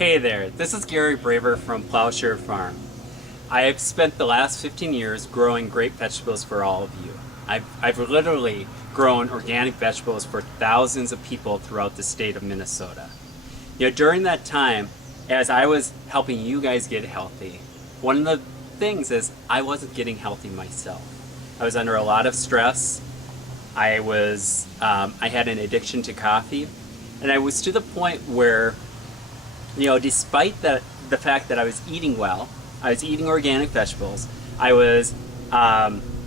Hey there, this is Gary Braver from Plowshare Farm. I have spent the last 15 years growing great vegetables for all of you. I've literally grown organic vegetables for thousands of people throughout the state of Minnesota. During that time, as I was helping you guys get healthy, one of the things is I wasn't getting healthy myself. I was under a lot of stress. I had an addiction to coffee, and I was to the point where, despite the fact that I was eating well, I was eating organic vegetables, I was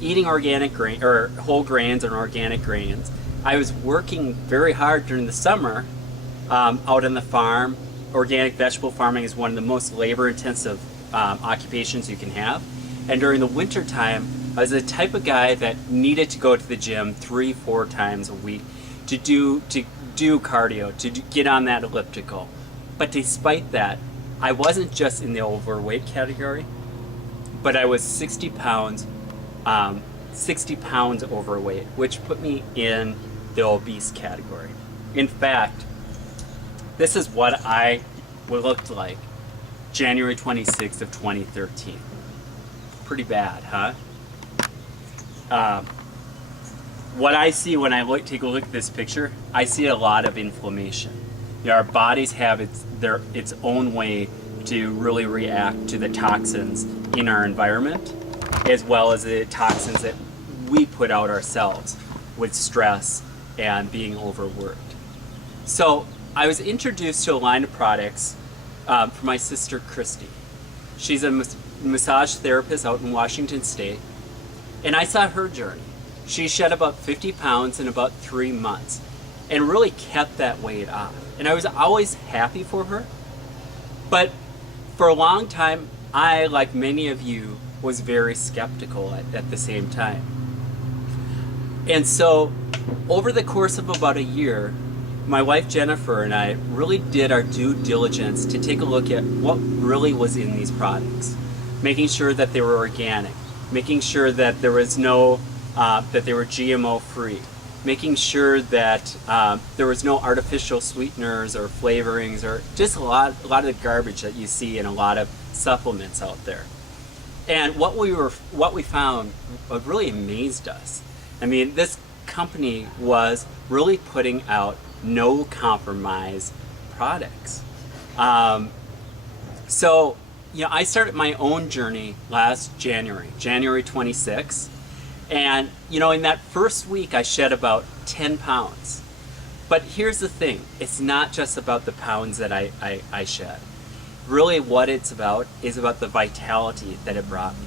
eating organic grain or whole grains and organic grains. I was working very hard during the summer out on the farm. Organic vegetable farming is one of the most labor-intensive occupations you can have. And during the winter time, I was the type of guy that needed to go to the gym 3-4 times a week to do cardio, to get on that elliptical. But despite that, I wasn't just in the overweight category, but I was 60 pounds overweight, which put me in the obese category. In fact, this is what I looked like January 26th of 2013. Pretty bad, huh? What I see when I take a look at this picture, I see a lot of inflammation. Our bodies have its own way to really react to the toxins in our environment, as well as the toxins that we put out ourselves with stress and being overworked. So I was introduced to a line of products from my sister Christy. She's a massage therapist out in Washington State, and I saw her journey. She shed about 50 pounds in about 3 months and really kept that weight off. And I was always happy for her, but for a long time, I, like many of you, was very skeptical at the same time. And so over the course of about a year, my wife Jennifer and I really did our due diligence to take a look at what really was in these products, making sure that they were organic, making sure that there was that they were GMO free, making sure that there was no artificial sweeteners or flavorings or just a lot of the garbage that you see in a lot of supplements out there. And what we found really amazed us. I mean, this company was really putting out no compromise products. So I started my own journey last January 26th. And, in that first week, I shed about 10 pounds. But here's the thing. It's not just about the pounds that I shed. Really what it's about is about the vitality that it brought me.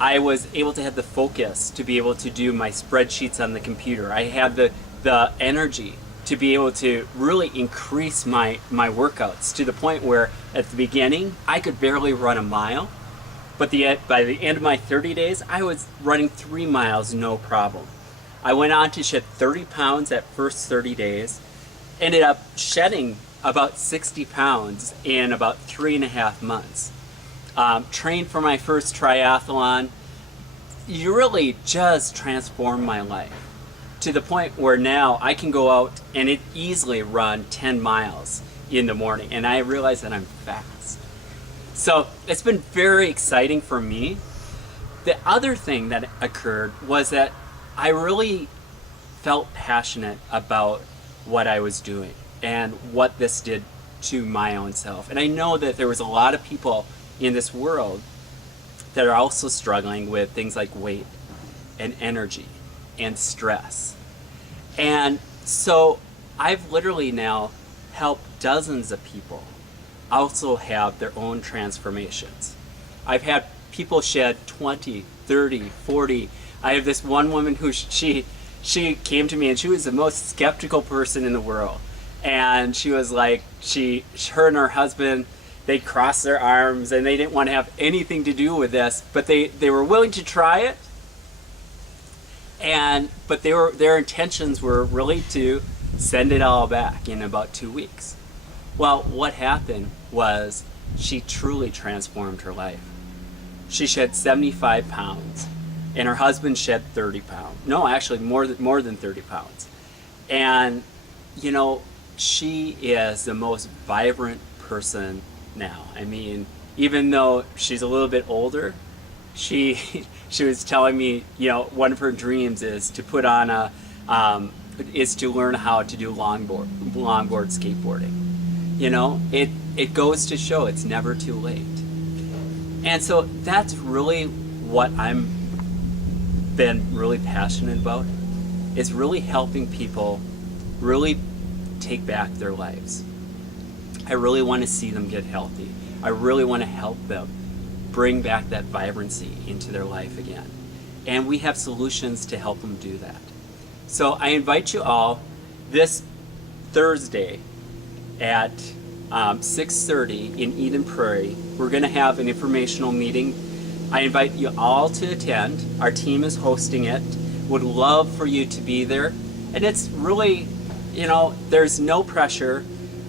I was able to have the focus to be able to do my spreadsheets on the computer. I had the energy to be able to really increase my workouts to the point where at the beginning, I could barely run a mile. But by the end of my 30 days, I was running 3 miles, no problem. I went on to shed 30 pounds that first 30 days, ended up shedding about 60 pounds in about 3.5 months. Trained for my first triathlon. You really just transformed my life to the point where now I can go out and easily run 10 miles in the morning, and I realize that I'm fast. So it's been very exciting for me. The other thing that occurred was that I really felt passionate about what I was doing and what this did to my own self. And I know that there was a lot of people in this world that are also struggling with things like weight and energy and stress. And so I've literally now helped dozens of people also have their own transformations. I've had people shed 20, 30, 40. I have this one woman who she came to me and she was the most skeptical person in the world. And she was like, her and her husband, they crossed their arms and they didn't want to have anything to do with this, but they were willing to try it. But their intentions were really to send it all back in about 2 weeks. Well, what happened was she truly transformed her life. She shed 75 pounds, and her husband shed 30 pounds. No, actually more than 30 pounds. And, she is the most vibrant person now. I mean, even though she's a little bit older, she she was telling me, you know, one of her dreams is to put on a is to learn how to do longboard skateboarding. You know, it goes to show it's never too late. And so that's really what I'm been really passionate about, is really helping people really take back their lives. I really want to see them get healthy. I really want to help them bring back that vibrancy into their life again. And we have solutions to help them do that. So I invite you all this Thursday at 6:30 in Eden Prairie. We're going to have an informational meeting. I invite you all to attend. Our team is hosting it. Would love for you to be there. And it's really, you know, there's no pressure.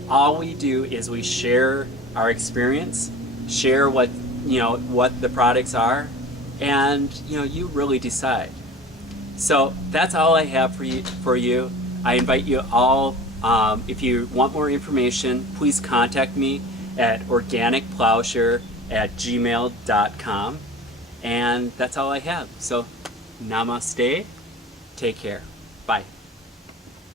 All we do is we share our experience, share what, you know, what the products are, and, you know, you really decide. So that's all I have for you. I invite you all, if you want more information, please contact me at organicplowshare@gmail.com. And that's all I have. So namaste, take care, bye.